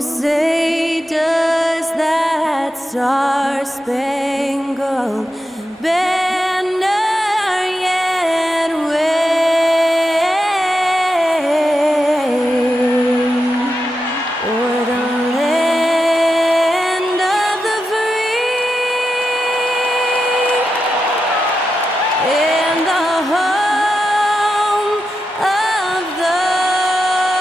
say, does that star-spangled banner yet wave o'er the land of the free and the home of the brave?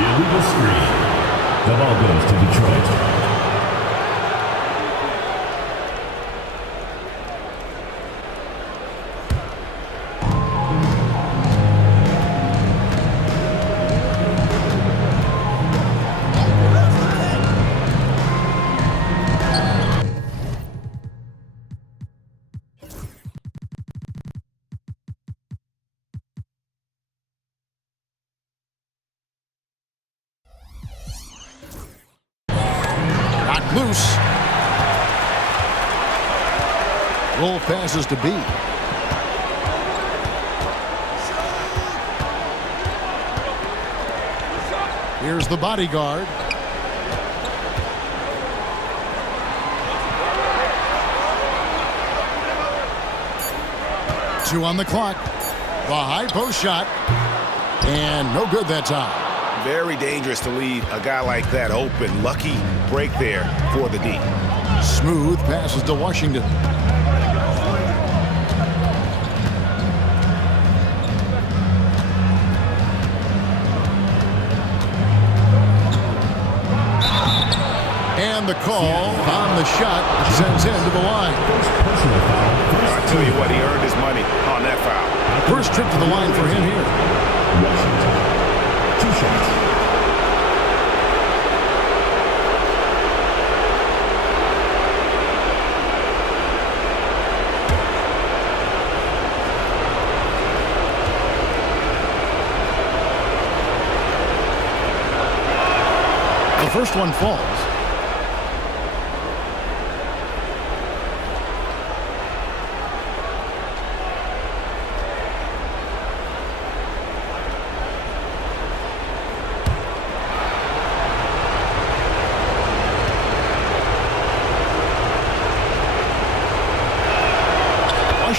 Illegal screen. The ball goes to Detroit. Loose. Roll passes to B. Here's the bodyguard. Two on the clock. The high post shot. And no good that time. Very dangerous to leave a guy like that open. Lucky break there for the D. Smooth passes to Washington. And the call on the shot sends him to the line. I tell you what, he earned his money on that foul. First trip to the line for him here. Washington. 2 shots. The first one falls.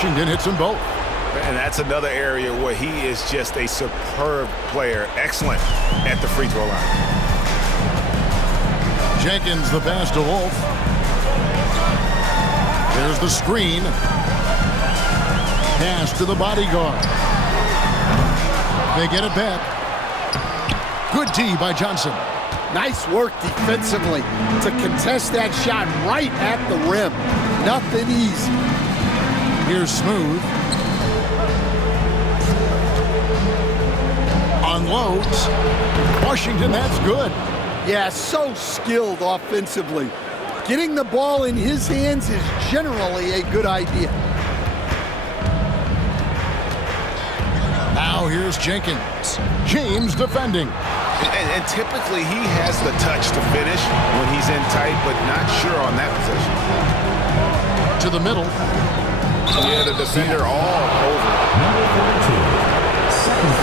Washington hits them both. And that's another area where he is just a superb player. Excellent at the free throw line. Jenkins the pass to Wolf. There's the screen. Pass to the bodyguard. They get it back. Good D by Johnson. Nice work defensively to contest that shot right at the rim. Nothing easy. Here's Smooth. Unloads. Washington, that's good. Yeah, so skilled offensively. Getting the ball in his hands is generally a good idea. Now here's Jenkins. James defending. And typically he has the touch to finish when he's in tight, but not sure on that possession. To the middle. Yeah, the defender all over. Number 32.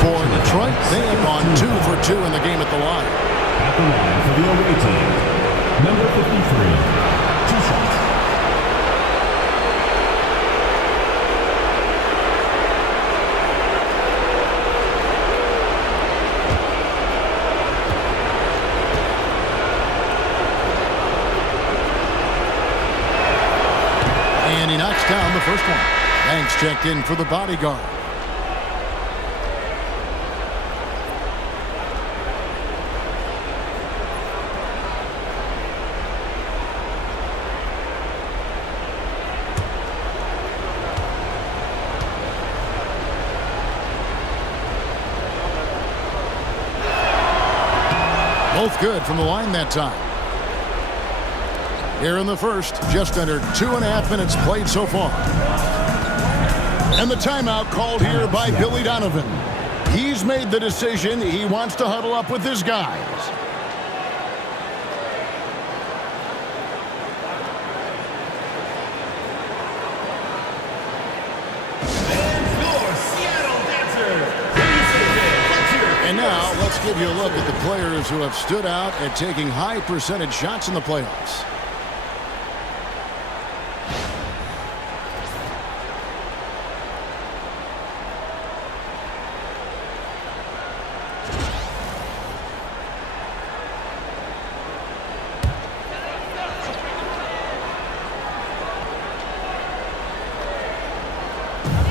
For Detroit, they have gone 2 for 2 in the game at the line. At the line for the away team. Number 53. 2 shots. And he knocks down the first one. Banks checked in for the bodyguard. Both good from the line that time. Here in the first, just under 2.5 minutes played so far. And the timeout called here by Billy Donovan. He's made the decision. He wants to huddle up with his guys. And now, let's give you a look at the players who have stood out at taking high percentage shots in the playoffs.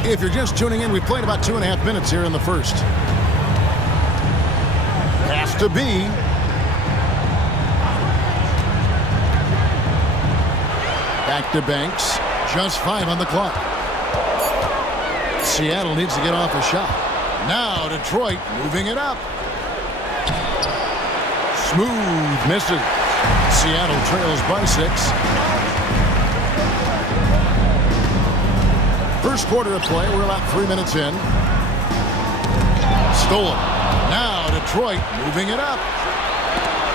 If you're just tuning in, we played about 2.5 minutes here in the first. Pass to B. Back to Banks. Just 5 on the clock. Seattle needs to get off a shot. Now Detroit moving it up. Smooth misses. Seattle trails by 6. First quarter of play. We're about 3 minutes in. Stolen. Now Detroit moving it up.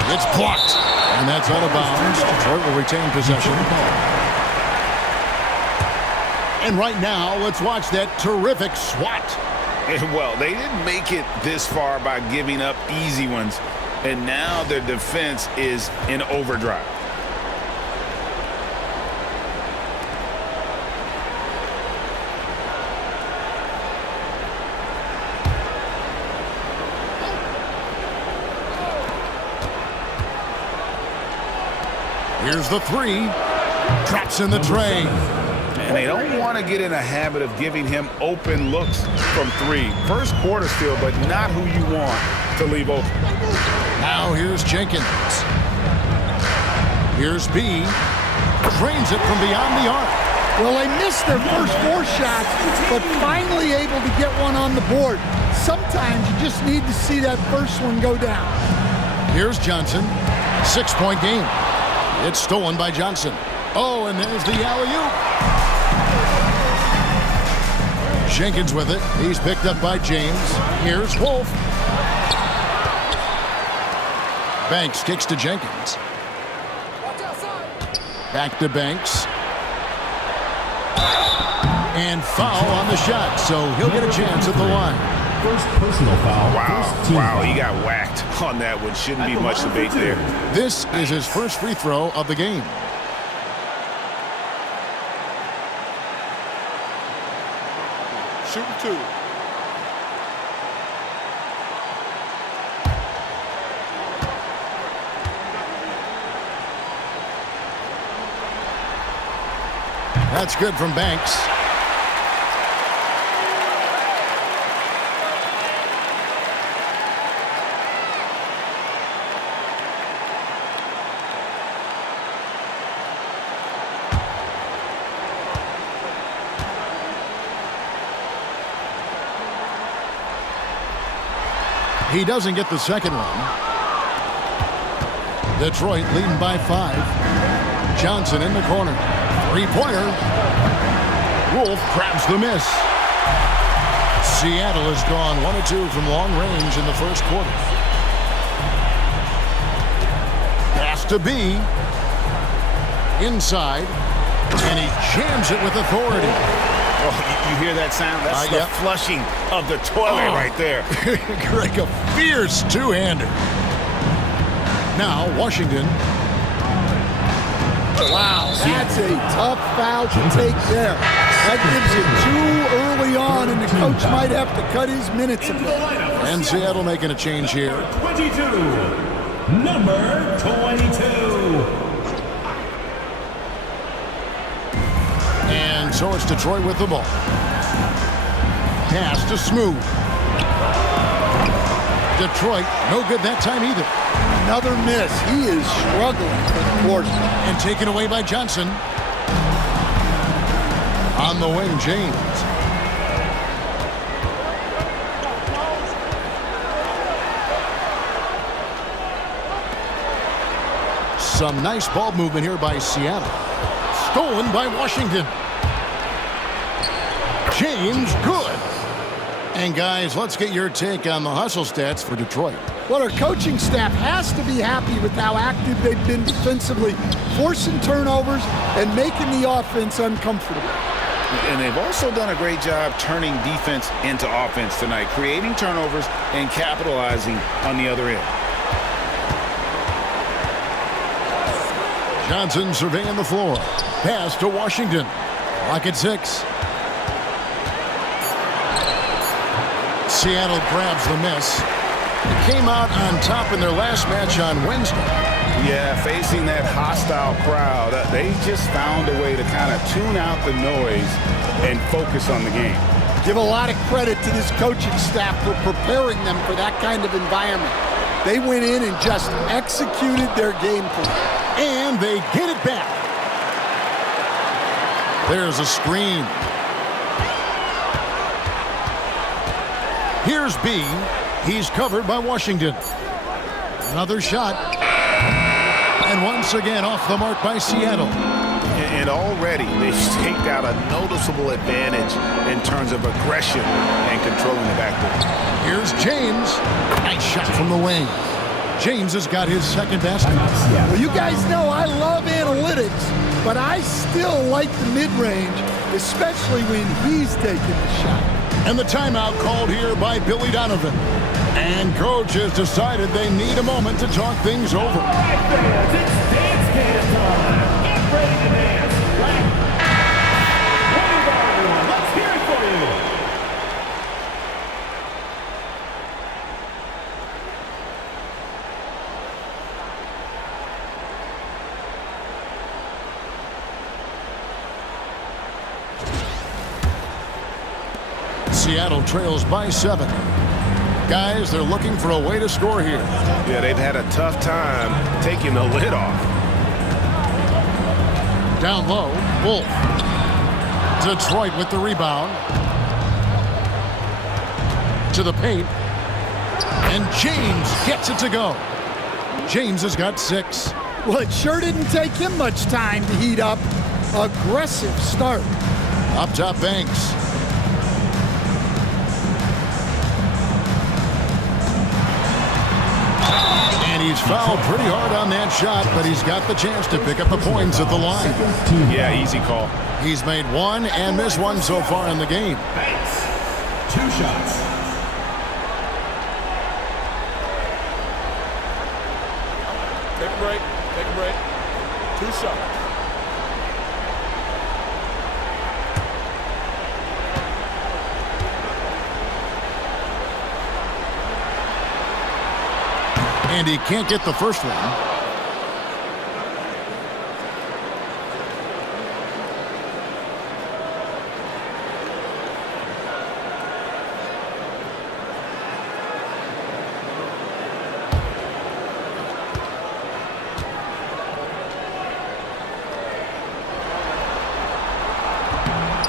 It's blocked. And that's out of bounds. Detroit will retain possession. And right now, let's watch that terrific swat. And well, they didn't make it this far by giving up easy ones. And now their defense is in overdrive. Here's the 3. Traps in the tray. And they don't want to get in a habit of giving him open looks from 3. First quarter still, but not who you want to leave open. Now here's Jenkins. Here's B. Drains it from beyond the arc. Well, they missed their first 4 shots, but finally able to get one on the board. Sometimes you just need to see that first one go down. Here's Johnson. 6-point game. It's stolen by Johnson. Oh, and there's the alley-oop. Jenkins with it. He's picked up by James. Here's Wolf. Banks kicks to Jenkins. Back to Banks. And foul on the shot, so he'll get a chance at the line. First personal foul. Wow, he got whacked on that one. Shouldn't be much debate there. This is his first free throw of the game. shooting 2. That's good from Banks. He doesn't get the second one. Detroit leading by 5. Johnson in the corner. Three-pointer. Wolf grabs the miss. Seattle has gone 1 of 2 from long range in the first quarter. Pass to B. Inside. And he jams it with authority. Oh, you hear that sound? That's the flushing of the toilet right there. Like a fierce two-hander. Now, Washington. Wow, that's a tough foul to take there. That gives you 2 early on, and the coach might have to cut his minutes a bit. And Seattle making a change here. 22. Number 22. And so it's Detroit with the ball. Pass to Smooth. Detroit, no good that time either. Another miss. He is struggling for the quarter. And taken away by Johnson. On the wing, James. Some nice ball movement here by Seattle. Stolen by Washington. James, good. And guys, let's get your take on the hustle stats for Detroit. Well, our coaching staff has to be happy with how active they've been defensively, forcing turnovers and making the offense uncomfortable. And they've also done a great job turning defense into offense tonight, creating turnovers and capitalizing on the other end. Johnson surveying the floor. Pass to Washington. Clock at 6. Seattle grabs the miss. It came out on top in their last match on Wednesday. Yeah, facing that hostile crowd, they just found a way to kind of tune out the noise and focus on the game. Give a lot of credit to this coaching staff for preparing them for that kind of environment. They went in and just executed their game plan. And they get it back. There's a screen. Here's B. He's covered by Washington. Another shot. And once again off the mark by Seattle. And already they've staked out a noticeable advantage in terms of aggression and controlling the backcourt. Here's James. Nice shot from the wing. James has got his second basket. Well, you guys know I love analytics, but I still like the mid-range, especially when he's taking the shot. And the timeout called here by Billy Donovan. And coach has decided they need a moment to talk things over. All right, fans, it's dance can time. Get ready to dance. Right. What do you got, everyone? Let's hear it for you. Seattle trails by 7. Guys, they're looking for a way to score here. Yeah, they've had a tough time taking the lid off. Down low, Wolf. Detroit with the rebound. To the paint. And James gets it to go. James has got 6. Well, it sure didn't take him much time to heat up. Aggressive start. Up top, Banks. And he's fouled pretty hard on that shot, but he's got the chance to pick up the points at the line. Yeah, easy call. He's made 1 and missed 1 so far in the game. Banks. 2 shots. Take a break. Take a break. 2 shots. And he can't get the first one.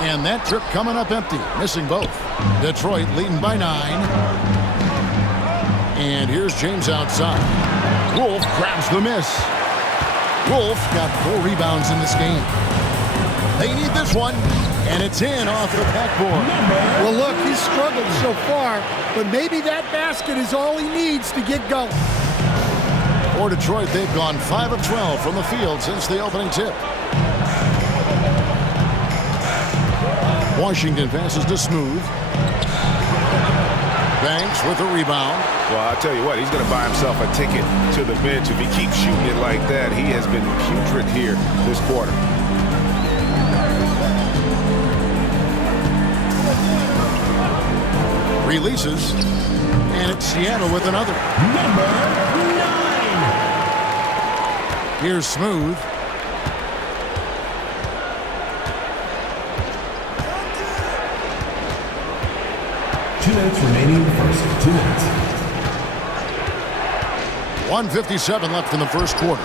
And that trip coming up empty, missing both. Detroit leading by 9. And here's James outside. Wolf grabs the miss. Wolf got 4 rebounds in this game. They need this one, and it's in off the backboard. Well, look, he's struggled so far, but maybe that basket is all he needs to get going. For Detroit, they've gone 5 of 12 from the field since the opening tip. Washington passes to Smooth. Banks with a rebound. Well, I'll tell you what, he's going to buy himself a ticket to the bench if he keeps shooting it like that. He has been putrid here this quarter. Releases. And it's Seattle with another. Number 9. Here's Smooth. Remaining in the first 2 minutes. 1:57 left in the first quarter.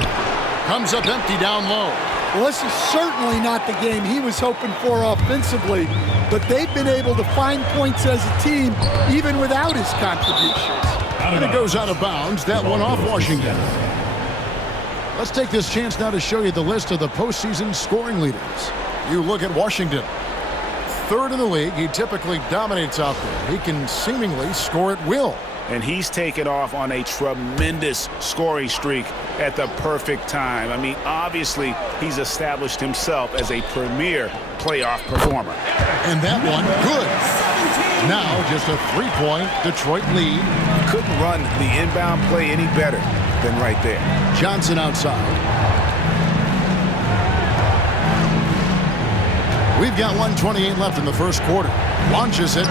Comes up empty down low. Well, this is certainly not the game he was hoping for offensively, but they've been able to find points as a team even without his contributions. And it goes out of bounds. That one off Washington. Let's take this chance now to show you the list of the postseason scoring leaders. You look at Washington. 3rd in the league. He typically dominates out there. He can seemingly score at will. And he's taken off on a tremendous scoring streak at the perfect time. I mean, obviously, he's established himself as a premier playoff performer. And that one, good. Now just a 3-point Detroit lead. Couldn't run the inbound play any better than right there. Johnson outside. We've got 1:28 left in the first quarter. Launches it.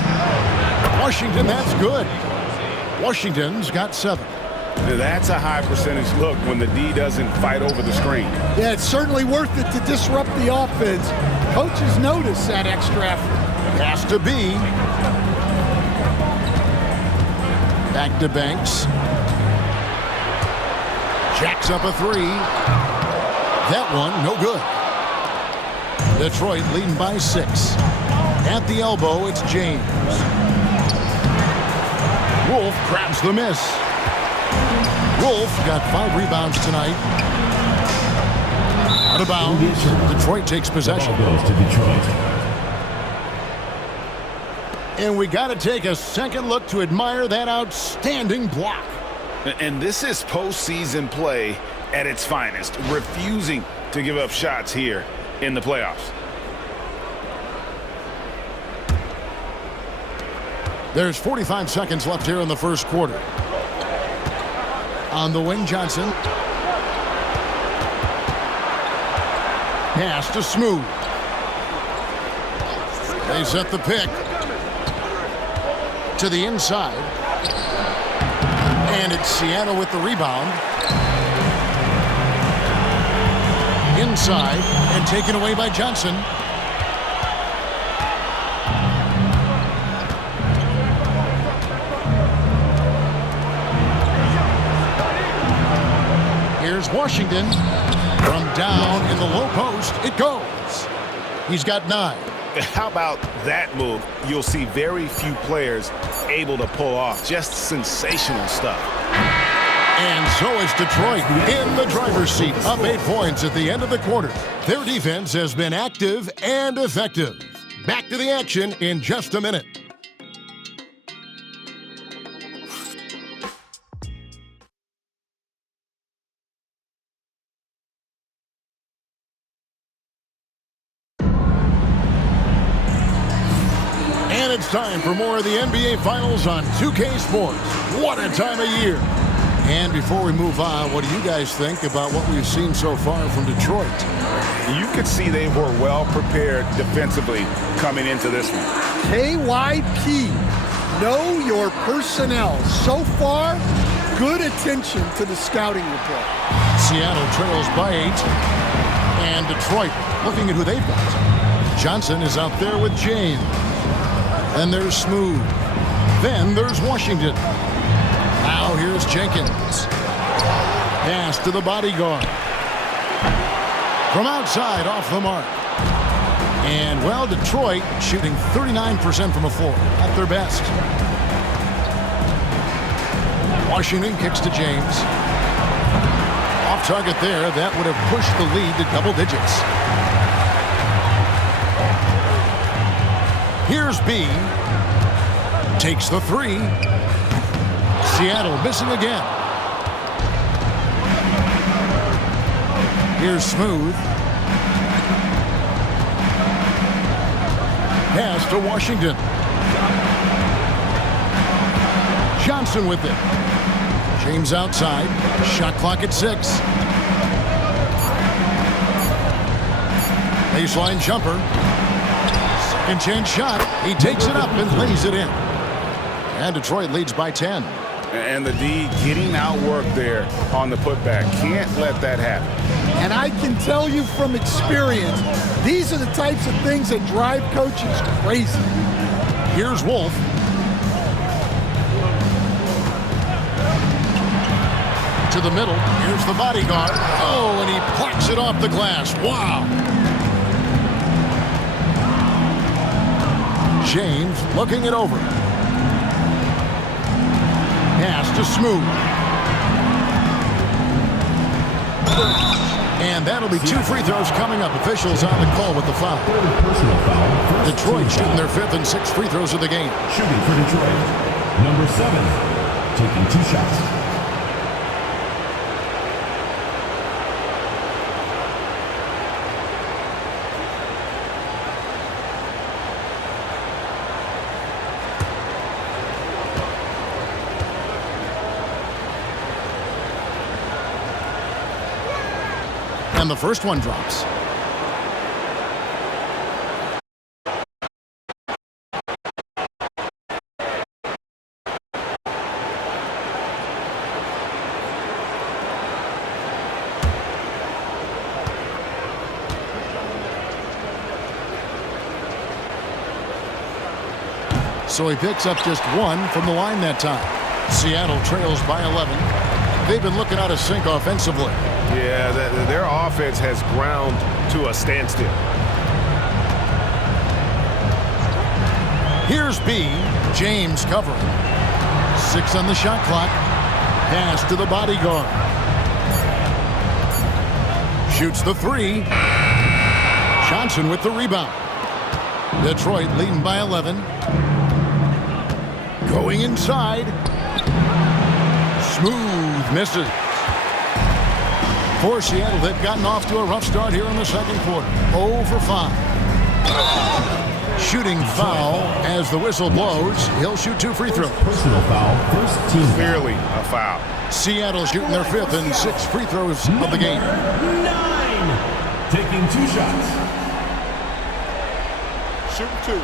Washington, that's good. Washington's got 7. That's a high percentage look when the D doesn't fight over the screen. Yeah, it's certainly worth it to disrupt the offense. Coaches notice that extra effort. Has to be. Back to Banks. Jacks up a 3. That one, no good. Detroit leading by 6. At the elbow, it's James. Wolf grabs the miss. Wolf got 5 rebounds tonight. Out of bounds. Detroit takes possession. Ball goes to Detroit. And we got to take a second look to admire that outstanding block. And this is postseason play at its finest, refusing to give up shots here in the playoffs. There's 45 seconds left here in the first quarter. On the wing, Johnson. Pass to Smooth. They set the pick. To the inside. And it's Seattle with the rebound. Inside and taken away by Johnson. Here's Washington. From down in the low post, it goes. He's got 9. How about that move? You'll see very few players able to pull off. Just sensational stuff. And so is Detroit in the driver's seat, up 8 points at the end of the quarter. Their defense has been active and effective. Back to the action in just a minute. And it's time for more of the NBA Finals on 2K Sports. What a time of year. And before we move on, what do you guys think about what we've seen so far from Detroit? You could see they were well prepared defensively coming into this one. KYP, know your personnel. So far, good attention to the scouting report. Seattle trails by 8. And Detroit looking at who they've got. Johnson is out there with James. Then there's Smooth. Then there's Washington. Now here's Jenkins. Pass to the bodyguard. From outside, off the mark. And, well, Detroit shooting 39% from the floor at their best. Washington kicks to James. Off target there. That would have pushed the lead to double digits. Here's B. Takes the 3. Seattle missing again. Here's Smooth. Pass to Washington. Johnson with it. James outside. Shot clock at 6. Baseline jumper. Second chance shot. He takes it up and lays it in. And Detroit leads by 10. And the D getting outworked there on the putback. Can't let that happen. And I can tell you from experience, these are the types of things that drive coaches crazy. Here's Wolf. To the middle. Here's the bodyguard. Oh, and he plucks it off the glass. Wow. James looking it over. Pass to Smooth. And that'll be 2 free throws coming up. Officials on the call with the foul. Personal foul. Detroit shooting their 5th and 6th free throws of the game. Shooting for Detroit. Number 7, taking 2 shots. And the first one drops. So he picks up just 1 from the line that time. Seattle trails by 11. They've been looking out of sync offensively. Yeah, their offense has ground to a standstill. Here's B. James covering. 6 on the shot clock. Pass to the bodyguard. Shoots the 3. Johnson with the rebound. Detroit leading by 11. Going inside. Smooth misses. For Seattle, they've gotten off to a rough start here in the second quarter. 0 for 5. Shooting foul as the whistle blows. He'll shoot 2 free throws. Personal foul. First team. Clearly a foul. Seattle shooting their 5th and 6th free throws of the game. 9, taking 2 shots. Shooting 2.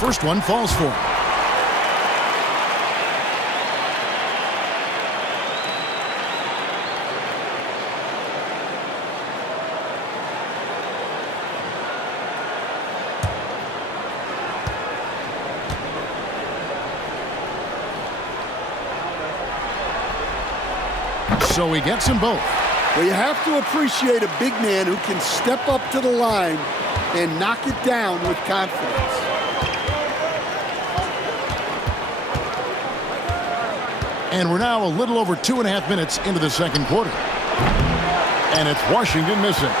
First one falls for him. So he gets them both. Well, you have to appreciate a big man who can step up to the line and knock it down with confidence. And we're now a little over 2.5 minutes into the second quarter. And it's Washington missing.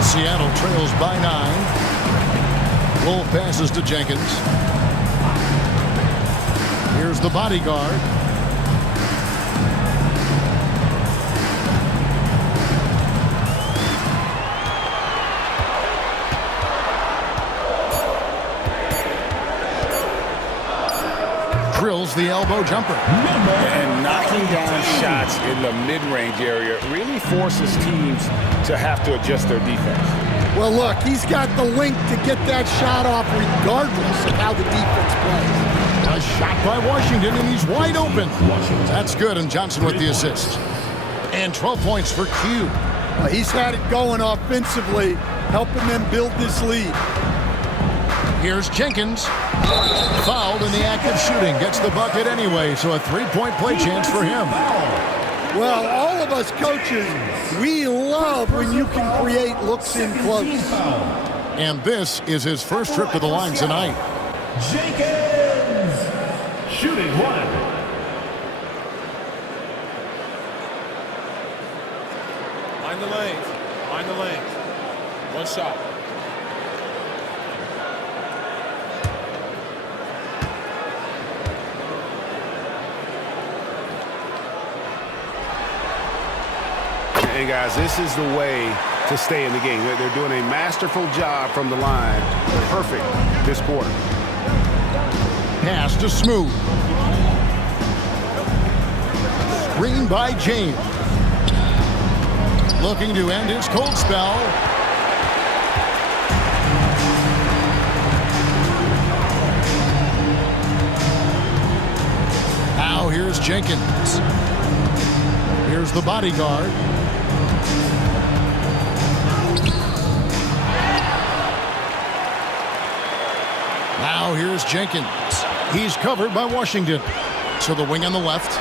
Seattle trails by 9. Wolf passes to Jenkins. Here's the bodyguard. drills the elbow jumper. And knocking down shots in the mid-range area really forces teams to have to adjust their defense. Well, look, he's got the length to get that shot off regardless of how the defense plays. A shot by Washington, and he's wide open. That's good, and Johnson with the assist. And 12 points for Q. He's had it going offensively, helping them build this lead. Here's Jenkins. Fouled in the act of shooting. Gets the bucket anyway, so a three-point play chance for him. Well, all of us coaches, we love when you can create looks in close. And this is his first trip to the line tonight. Jenkins shooting one. Mind the lanes. Mind the lanes. One shot. Hey, guys, this is the way to stay in the game. They're doing a masterful job from the line. Perfect this quarter. Pass to Smooth. Screen by James. Looking to end his cold spell. Now here's Jenkins. Here's the bodyguard. Now here's Jenkins. He's covered by Washington. To the wing on the left.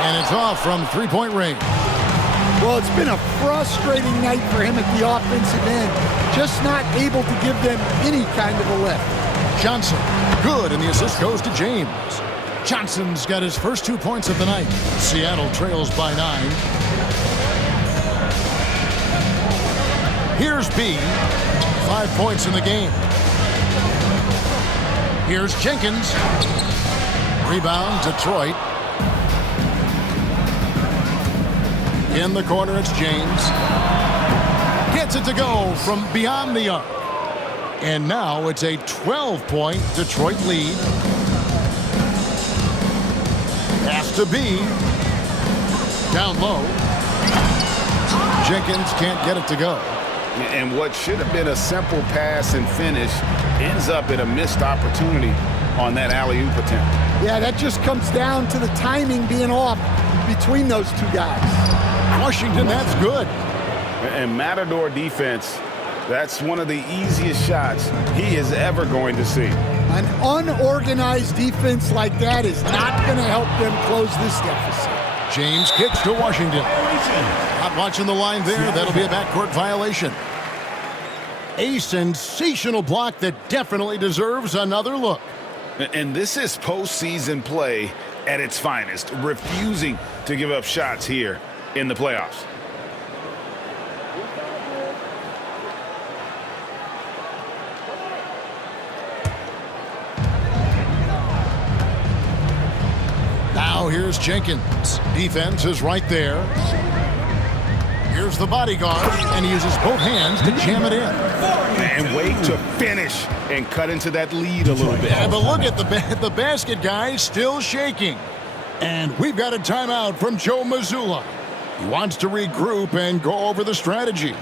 And it's off from three-point range. Well, it's been a frustrating night for him at the offensive end. Just not able to give them any kind of a lift. Johnson, good, and the assist goes to James. Johnson's got his first 2 points of the night. Seattle trails by 9. Here's B. 5 points in the game. Here's Jenkins. Rebound, Detroit. In the corner, it's James. Gets it to go from beyond the arc. And now it's a 12-point Detroit lead. Pass to B. Down low. Jenkins can't get it to go. And what should have been a simple pass and finish ends up in a missed opportunity on that alley-oop attempt. Yeah, that just comes down to the timing being off between those two guys. Washington, that's good. And Matador defense, that's one of the easiest shots he is ever going to see. An unorganized defense like that is not going to help them close this deficit. James kicks to Washington. Not watching the line there. That'll be a backcourt violation. A sensational block that definitely deserves another look. And this is postseason play at its finest, refusing to give up shots here in the playoffs. Now here's Jenkins. Defense is right there. Here's the bodyguard, and he uses both hands to jam it in. And wait to finish and cut into that lead a little bit. Yeah, but look at the basket guy still shaking. And we've got a timeout from Joe Mazzulla. He wants to regroup and go over the strategy.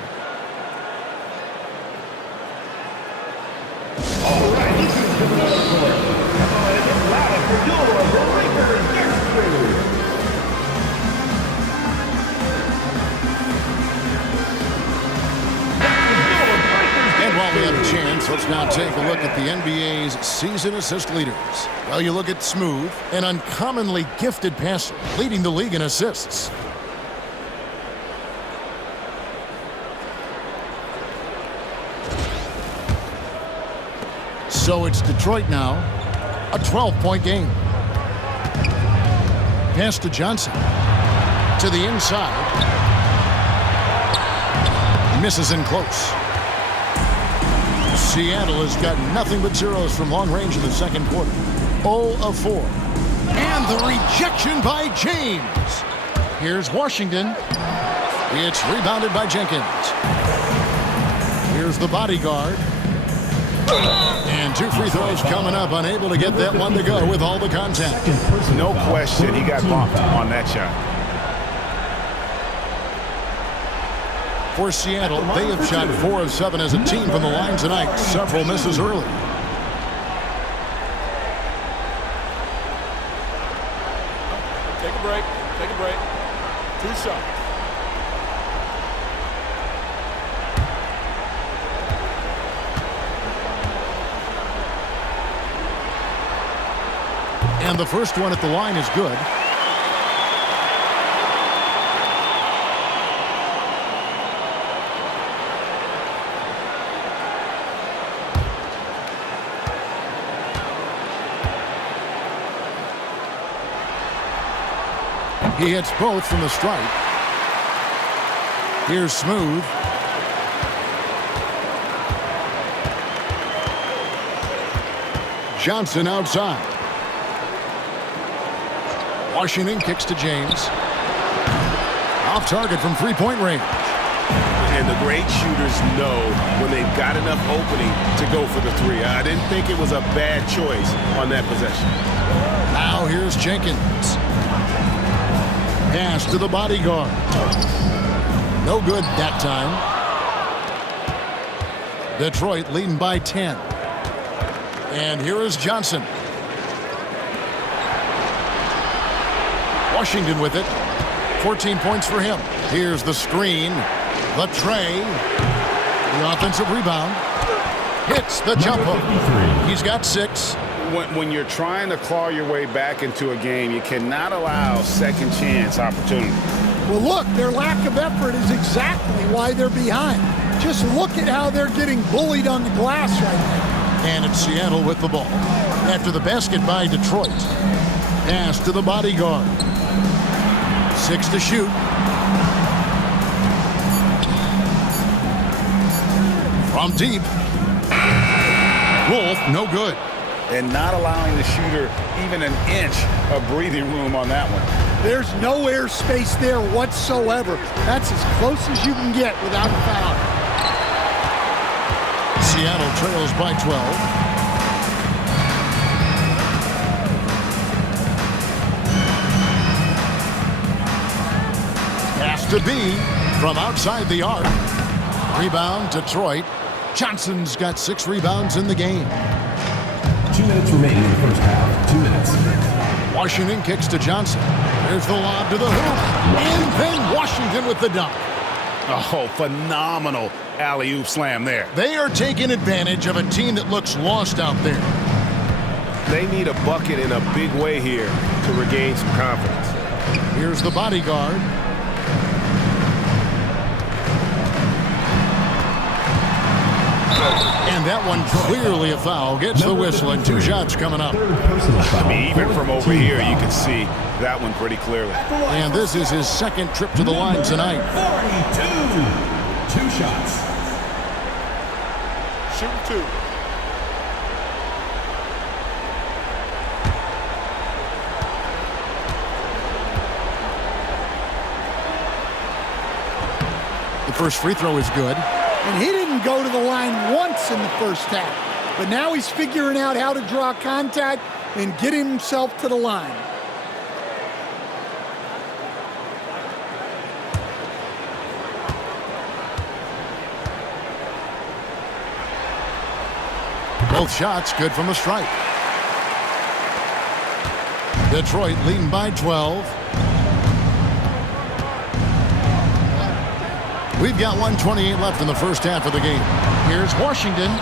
All right, this is coming up for it. Come on and get louder for your Lakers next year. And while we have a chance, let's now take a look at the NBA's season assist leaders. Well, you look at Smooth, an uncommonly gifted passer, leading the league in assists. So it's Detroit now, a 12-point game. Pass to Johnson. To the inside. Misses in close. Seattle has got nothing but zeros from long range in the second quarter. 0 of 4. And the rejection by James. Here's Washington. It's rebounded by Jenkins. Here's the bodyguard. And 2 free throws coming up, unable to get that one to go with all the contact. No question, he got bumped on that shot. For Seattle, they have shot 4 of 7 as a team from the line tonight. Several misses early. Take a break. Take a break. 2 shots. And the first one at the line is good. He hits both from the stripe. Here's Smooth. Johnson outside. Washington kicks to James. Off target from three-point range. And the great shooters know when they've got enough opening to go for the 3. I didn't think it was a bad choice on that possession. Now here's Jenkins. Pass to the bodyguard. No good that time. Detroit leading by 10. And here is Johnson. Washington with it. 14 points for him. Here's the screen. The tray. The offensive rebound. Hits the jump hook. He's got 6. When you're trying to claw your way back into a game, you cannot allow second chance opportunity. Well, look, their lack of effort is exactly why they're behind. Just look at how they're getting bullied on the glass right now. And it's Seattle with the ball. After the basket by Detroit. Pass to the bodyguard. 6 to shoot. From deep. Wolf, no good. And not allowing the shooter even an inch of breathing room on that one. There's no air space there whatsoever. That's as close as you can get without a foul. Seattle trails by 12. Pass to B from outside the arc. Rebound, Detroit. Johnson's got 6 rebounds in the game. 2 minutes remaining in the first half. 2 minutes. Washington kicks to Johnson. There's the lob to the hoop. And then Washington with the dunk. Oh, phenomenal alley-oop slam there. They are taking advantage of a team that looks lost out there. They need a bucket in a big way here to regain some confidence. Here's the bodyguard. And that one clearly a foul. Gets the whistle and 2 shots coming up. I mean, even from over here, you can see that one pretty clearly. And this is his second trip to the line tonight. 42. 2 shots. Shoot 2. The first free throw is good. And he didn't go to the line once in the first half. But now he's figuring out how to draw contact and get himself to the line. Both shots good from the stripe. Detroit leading by 12. We've got 1:28 left in the first half of the game. Here's Washington.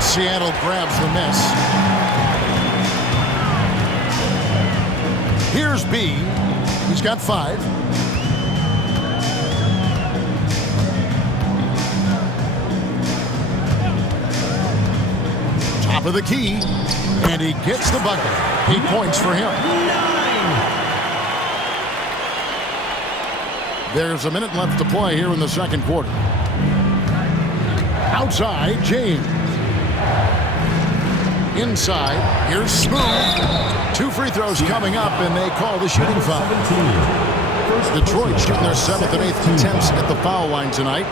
Seattle grabs the miss. Here's B. He's got 5. Top of the key. And he gets the bucket. 8 points for him. There's a minute left to play here in the second quarter. Outside, James. Inside, here's Smooth. 2 free throws coming up, and they call the shooting foul. Detroit shooting their 7th and 8th attempts at the foul line tonight.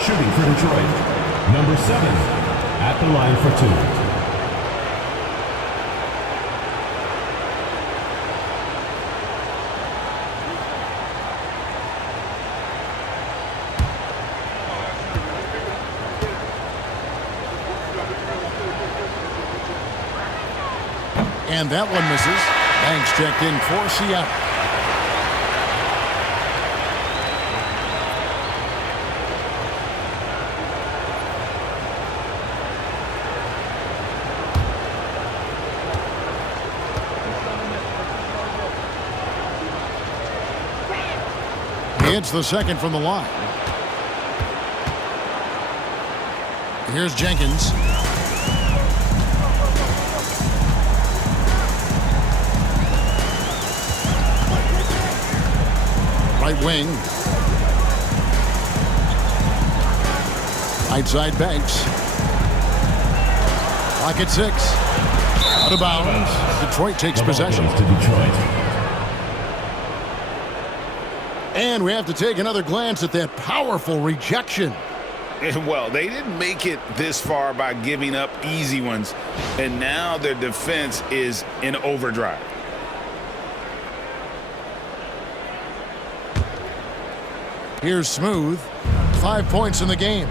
Shooting for Detroit, number 7, at the line for two. And that one misses. Banks checked in for Seattle. Hits the second from the line. Here's Jenkins. Right wing. Right side Banks. Pocket 6. Out of bounds. Detroit takes possession. To Detroit. And we have to take another glance at that powerful rejection. Well, they didn't make it this far by giving up easy ones, and now their defense is in overdrive. Here's Smooth. 5 points in the game.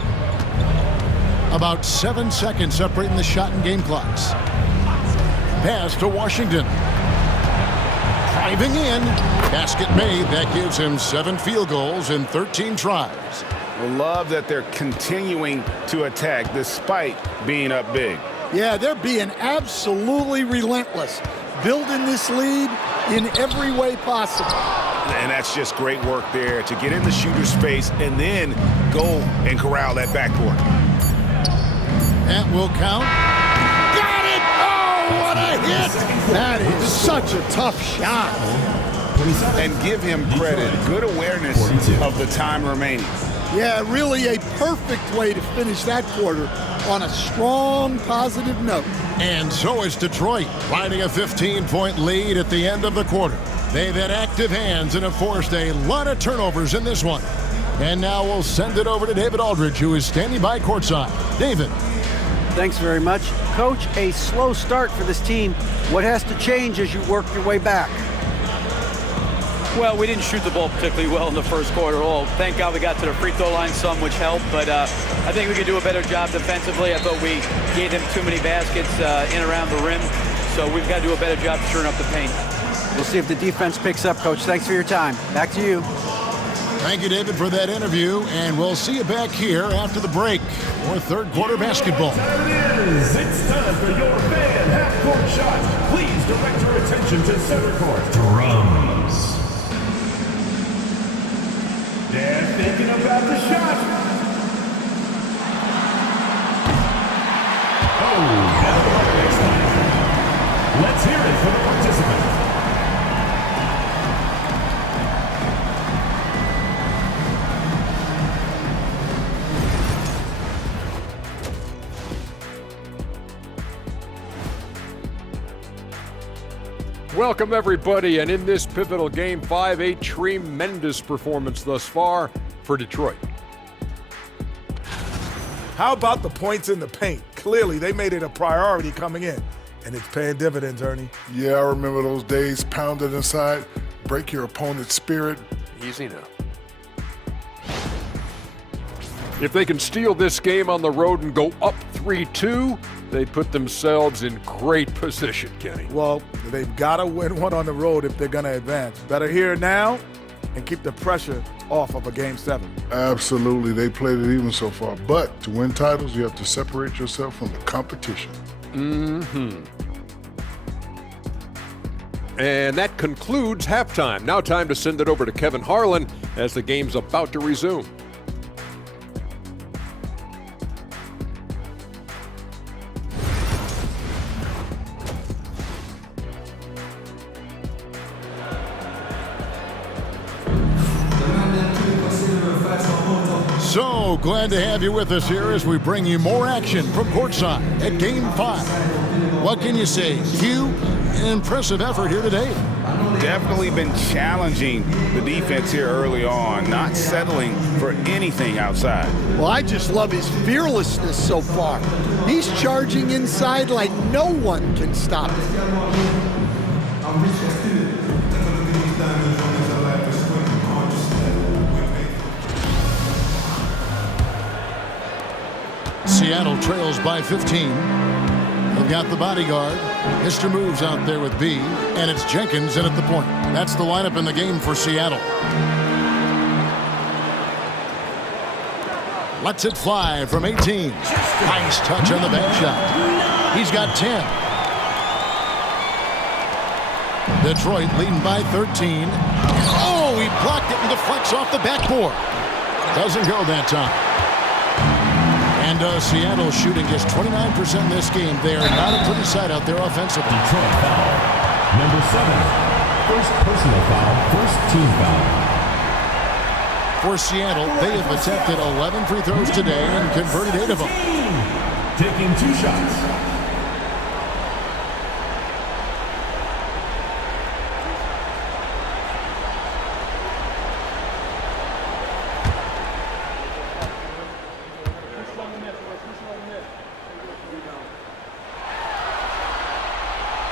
About 7 seconds separating the shot and game clocks. Pass to Washington. Driving in. Basket made. That gives him 7 field goals in 13 tries. I love that they're continuing to attack despite being up big. Yeah, they're being absolutely relentless, building this lead in every way possible. And that's just great work there to get in the shooter's space and then go and corral that backcourt. That will count. Got it! Oh, what a hit! That is such a tough shot. And give him credit. Good awareness 42. of the time remaining. Yeah, really a perfect way to finish that quarter on a strong, positive note. And so is Detroit, riding a 15-point lead at the end of the quarter. They've had active hands and have forced a lot of turnovers in this one. And now we'll send it over to David Aldridge, who is standing by courtside. David. Thanks very much. Coach, a slow start for this team. What has to change as you work your way back? Well, we didn't shoot the ball particularly well in the first quarter at all. Thank God we got to the free throw line some, which helped. But I think we could do a better job defensively. I thought we gave them too many baskets in around the rim. So we've got to do a better job shoring up the paint. We'll see if the defense picks up, Coach. Thanks for your time. Back to you. Thank you, David, for that interview. And we'll see you back here after the break for third quarter basketball. There it is. It's time for your fan half-court shot. Please direct your attention to center court. Drums. They're thinking about the shot. Oh, that'll work next time. Let's hear it for the participant. Welcome, everybody, and in this pivotal Game 5, a tremendous performance thus far for Detroit. How about the points in the paint? Clearly, they made it a priority coming in, and it's paying dividends, Ernie. Yeah, I remember those days pounded inside. Break your opponent's spirit. Easy now. If they can steal this game on the road and go up 3-2, they put themselves in great position, Kenny. Well, they've got to win one on the road if they're going to advance. Better here now and keep the pressure off of a Game 7. Absolutely. They played it even so far. But to win titles, you have to separate yourself from the competition. Mm-hmm. And that concludes halftime. Now time to send it over to Kevin Harlan as the game's about to resume. So glad to have you with us here as we bring you more action from courtside at Game 5. What can you say? Q, impressive effort here today. definitely been challenging the defense here early on, not settling for anything outside. Well, I just love his fearlessness so far. He's charging inside like no one can stop him. Seattle trails by 15. They've got the bodyguard. Mr. Moves out there with B, and it's Jenkins in at the point. That's the lineup in the game for Seattle. Lets it fly from 18. Nice touch on the back shot. He's got 10. Detroit leading by 13. Oh, he blocked it and deflects off the backboard. Doesn't go that time. And Seattle shooting just 29% in this game. They are not a pretty sight out there offensively. Detroit foul. Number 7. First personal foul. First team foul. For Seattle, they have attempted 11 free throws today and converted 8 of them. Taking 2 shots.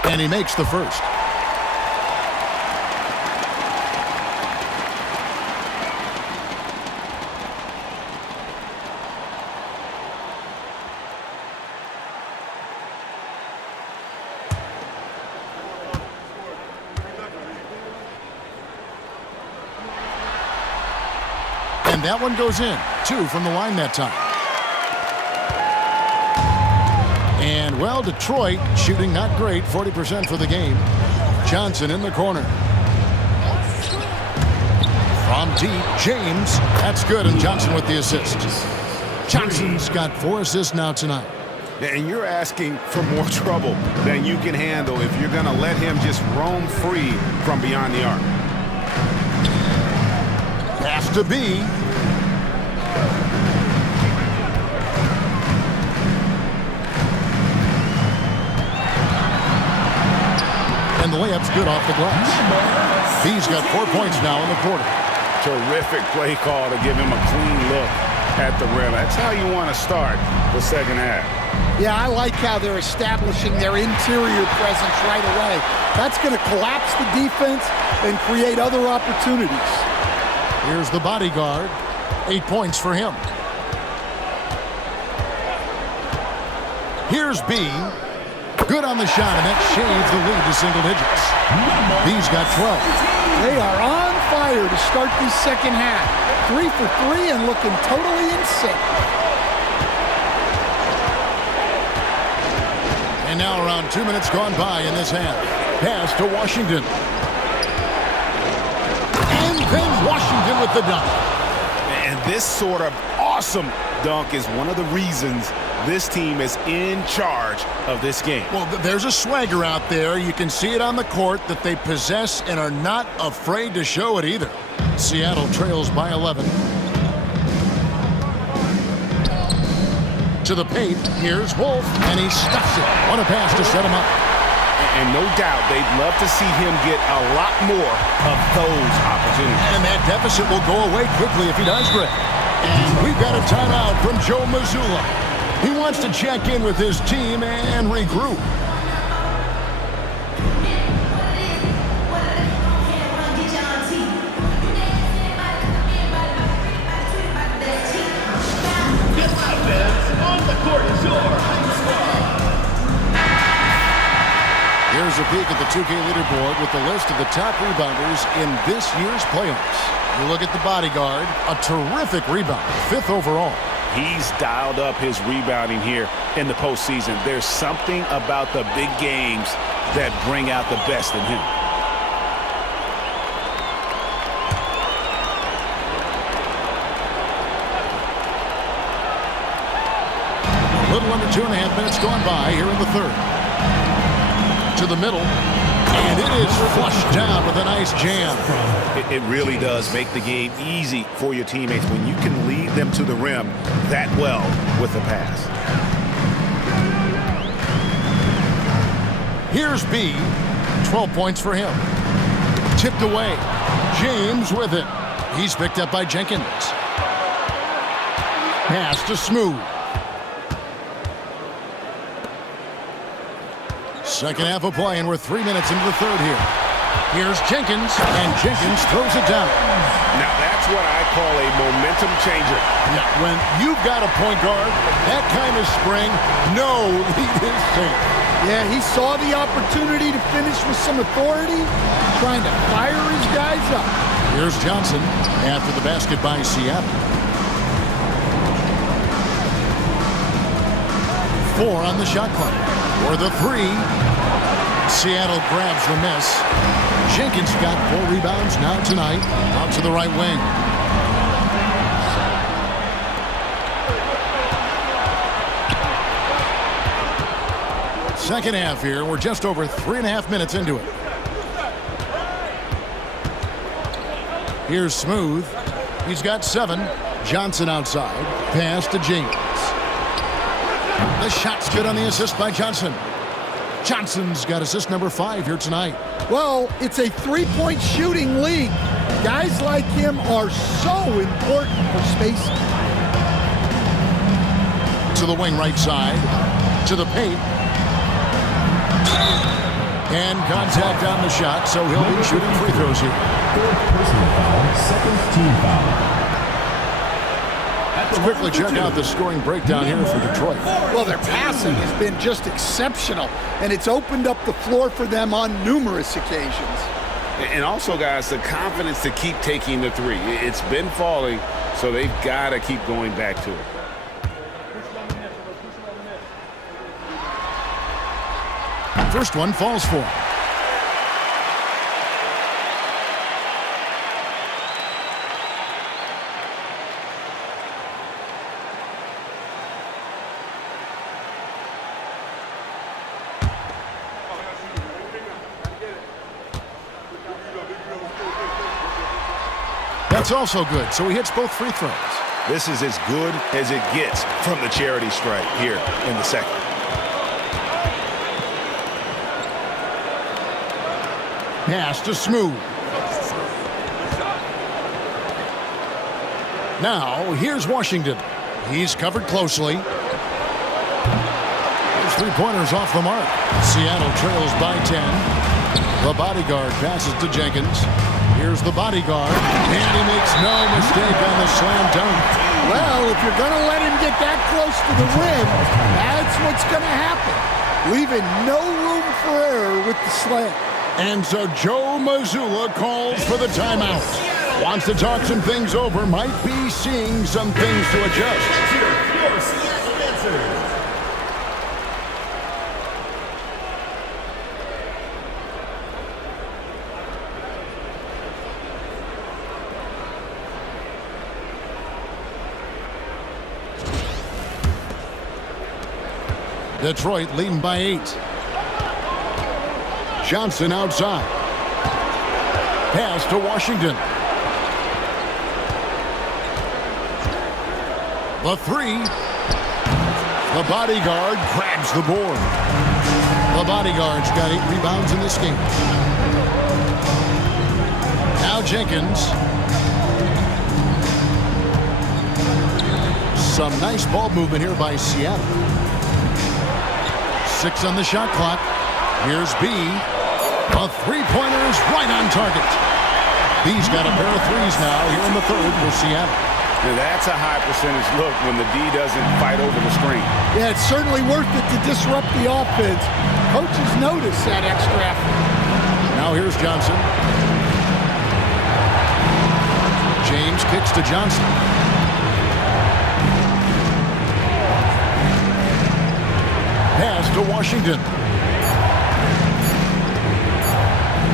And he makes the first. And that one goes in. 2 from the line that time. And, well, Detroit shooting not great, 40% for the game. Johnson in the corner. From deep, James. That's good, and Johnson with the assist. Johnson's got 4 assists now tonight. And you're asking for more trouble than you can handle if you're going to let him just roam free from beyond the arc. Has to be. And the layup's good off the glass. B's got 4 points now in the quarter. Terrific play call to give him a clean look at the rim. That's how you want to start the second half. Yeah, I like how they're establishing their interior presence right away. That's going to collapse the defense and create other opportunities. Here's the bodyguard. 8 points for him. Here's B. Good on the shot, and that shaves the lead to single digits. B's got 12. They are on fire to start this second half. 3 for 3 and looking totally in sync. And now around 2 minutes gone by in this half. Pass to Washington. And then Washington with the dunk. And this sort of awesome dunk is one of the reasons this team is in charge of this game. Well, there's a swagger out there. You can see it on the court that they possess and are not afraid to show it either. Seattle trails by 11. To the paint, here's Wolf, and he stuffs it. What a pass to set him up. And no doubt they'd love to see him get a lot more of those opportunities. And that deficit will go away quickly if he does, Greg. And we've got a timeout from Joe Mazzulla. He wants to check in with his team and regroup. Here's a peek at the 2K leaderboard with the list of the top rebounders in this year's playoffs. You look at the bodyguard, a terrific rebounder, 5th overall. He's dialed up his rebounding here in the postseason. There's something about the big games that bring out the best in him. A little under 2.5 minutes gone by here in the third. To the middle, and it is flushed down with a nice jam. It really does make the game easy for your teammates when you can lead them to the rim that well with the pass. Here's B, 12 points for him. Tipped away. James with it. He's picked up by Jenkins. Pass to Smooth. Second half of play, and we're 3 minutes into the third here. Here's Jenkins, and Jenkins throws it down. Now that's what I call a momentum changer. Yeah, when you've got a point guard, that kind of spring, no lead is safe. Yeah, he saw the opportunity to finish with some authority, trying to fire his guys up. Here's Johnson after the basket by Seattle. 4 on the shot clock. For the 3. Seattle grabs the miss. Jenkins got 4 rebounds now tonight. Out to the right wing. Second half here. We're just over 3.5 minutes into it. Here's Smooth. He's got 7. Johnson outside. Pass to James. The shot's good on the assist by Johnson. Johnson's got assist number 5 here tonight. Well, it's a three-point shooting league. Guys like him are so important for spacing. To the wing right side. To the paint. And contact on the shot, so he'll be shooting free throws here. Third personal foul, second team foul. Let's quickly check out the scoring breakdown here for Detroit. Well, their passing has been just exceptional, and it's opened up the floor for them on numerous occasions. And also, guys, the confidence to keep taking the 3. It's been falling, so they've got to keep going back to it. First one falls for him. That's also good, so he hits both free throws. This is as good as it gets from the charity stripe here in the second. Pass to Smooth. Now, here's Washington. He's covered closely. His three-pointers off the mark. Seattle trails by 10. The bodyguard passes to Jenkins. Here's the bodyguard, and he makes no mistake on the slam dunk. Well, if you're going to let him get that close to the rim, that's what's going to happen. Leaving no room for error with the slam. And so Joe Mazzulla calls for the timeout. Wants to talk some things over, might be seeing some things to adjust. Your Seattle answers. Detroit leading by 8. Johnson outside. Pass to Washington. The 3. The bodyguard grabs the board. The bodyguard's got 8 rebounds in this game. Now Jenkins. Some nice ball movement here by Seattle. 6 on the shot clock. Here's B. A three-pointer is right on target. B's got a pair of threes now here in the third for Seattle. Now that's a high percentage look when the D doesn't fight over the screen. Yeah, it's certainly worth it to disrupt the offense. Coaches notice that extra effort. Now here's Johnson. James kicks to Johnson. Pass to Washington.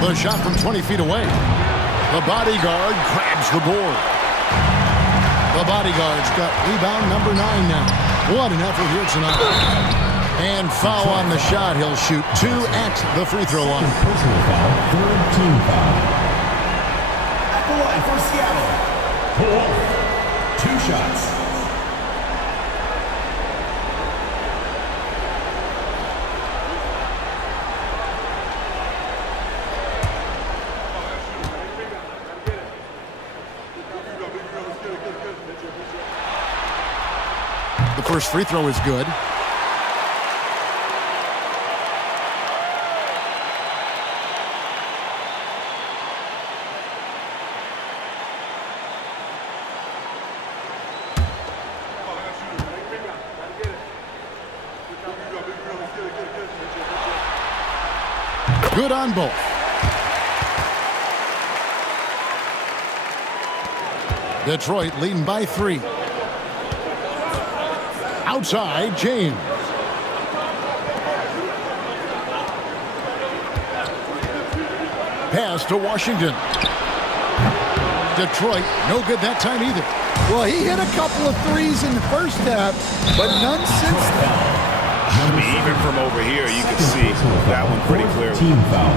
The shot from 20 feet away. The bodyguard grabs the board. The bodyguard's got rebound number 9 now. What an effort here tonight. And foul on the shot. He'll shoot 2 at the free throw line. Personal foul, third team foul. At the line for Seattle. Wolf. 2 shots. The first free throw is good. Good on both. Detroit leading by 3. Outside, James. Pass to Washington. Detroit, no good that time either. Well, he hit a couple of threes in the first half, but none since then. I mean, even from over here, you can see that one pretty clearly. Team foul.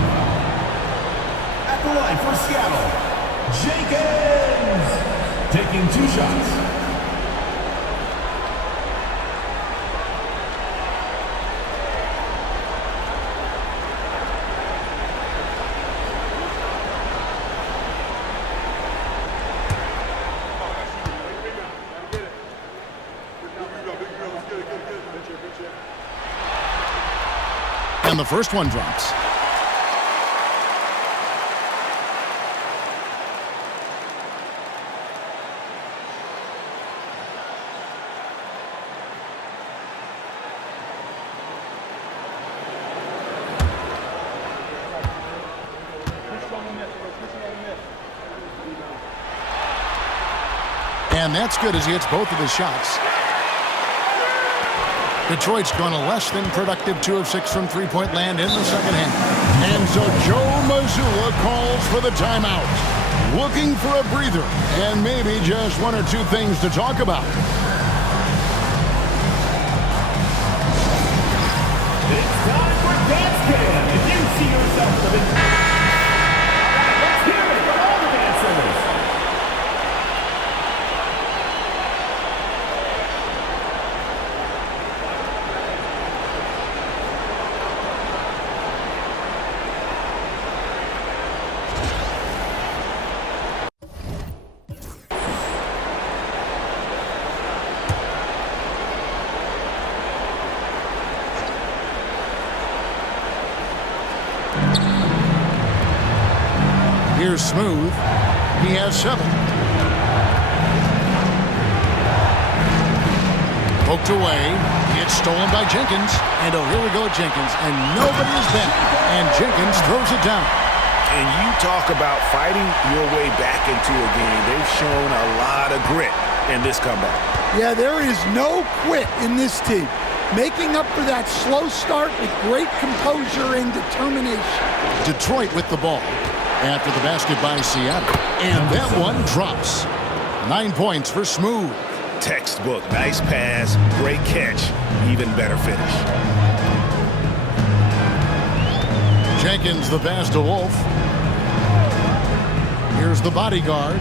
At the line for Seattle, Jenkins taking 2 shots. And the first one drops. And that's good as he hits both of his shots. Detroit's gone a less than productive 2 of 6 from three-point land in the second half. And so Joe Mazzulla calls for the timeout. Looking for a breather and maybe just 1 or 2 things to talk about. It's time for Dance Cam. If you see yourself living, let's hear it for all the dancers. Here's Smooth. He has 7. Poked away. It's stolen by Jenkins. And oh, here we go at Jenkins. And nobody is back. And Jenkins throws it down. And you talk about fighting your way back into a game. They've shown a lot of grit in this comeback. Yeah, there is no quit in this team. Making up for that slow start with great composure and determination. Detroit with the ball after the basket by Seattle. And that one drops. 9 points for Smooth. Textbook, nice pass, great catch, even better finish. Jenkins the pass to Wolf. Here's the bodyguard.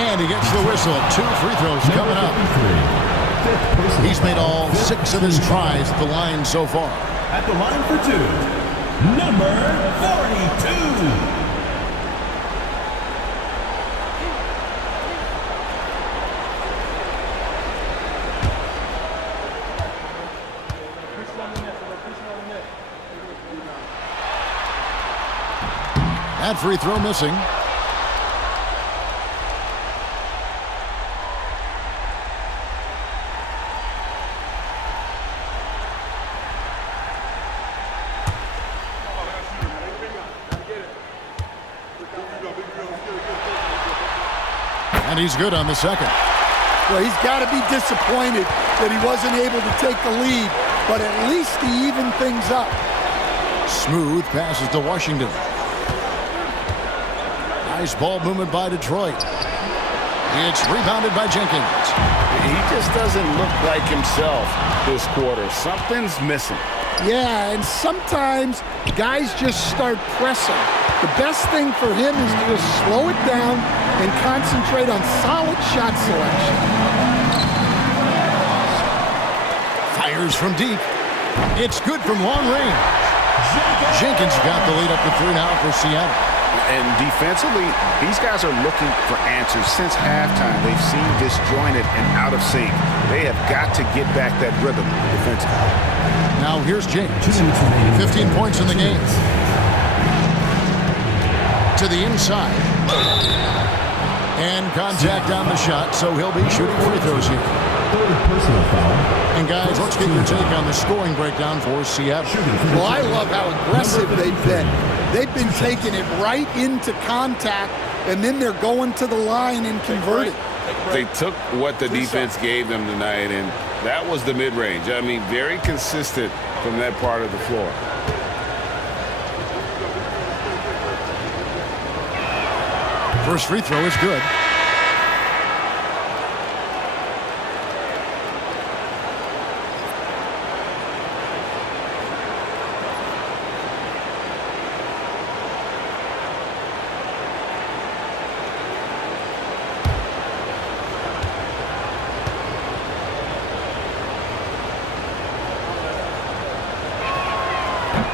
And he gets the whistle. 2 free throws coming up. He's made all 6 of his tries at the line so far. At the line for 2, number 42. That free throw missing. And he's good on the second. Well, he's got to be disappointed that he wasn't able to take the lead, but at least he evened things up. Smooth passes to Washington. Nice ball movement by Detroit. It's rebounded by Jenkins. He just doesn't look like himself this quarter. Something's missing. Yeah, and sometimes guys just start pressing. The best thing for him is to just slow it down and concentrate on solid shot selection. Fires from deep. It's good from long range. Jenkins got the lead up to 3 now for Seattle. And defensively, these guys are looking for answers since halftime. They've seen disjointed and out of sync. They have got to get back that rhythm defensively. Now here's James. 15 points in the game. To the inside. And contact on the shot, so he'll be shooting free throws here. Personal foul. And guys, let's get your take on the scoring breakdown for Seattle. Well, I love how aggressive they've been. They've been taking it right into contact, and then they're going to the line and converting. They took what the defense gave them tonight, and that was the mid-range. I mean, very consistent from that part of the floor. First free throw is good.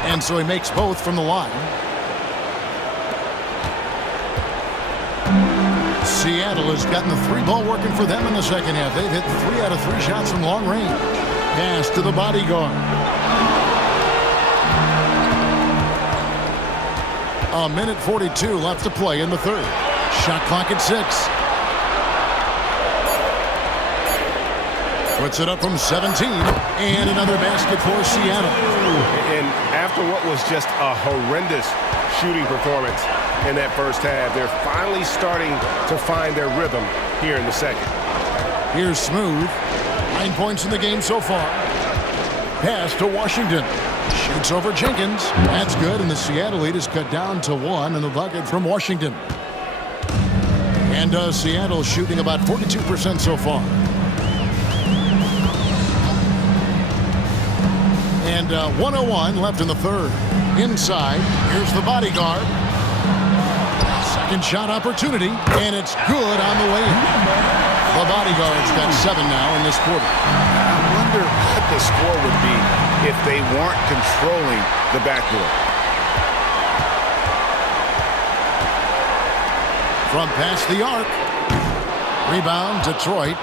And so he makes both from the line. Seattle has gotten the three ball working for them in the second half. They've hit 3 out of 3 shots from long range. Pass to the bodyguard. A minute 42 left to play in the third. Shot clock at 6. Puts it up from 17. And another basket for Seattle. And after what was just a horrendous shooting performance in that first half, they're finally starting to find their rhythm here in the second. Here's Smooth. 9 points in the game so far. Pass to Washington. Shoots over Jenkins. That's good, and the Seattle lead is cut down to 1 in the bucket from Washington. And Seattle shooting about 42% so far. And 1:01 left in the third. Inside, here's the bodyguard. Second shot opportunity, and it's good on the way in. The bodyguard's got 7 now in this quarter. I wonder what the score would be if they weren't controlling the backboard. From past the arc. Rebound, Detroit.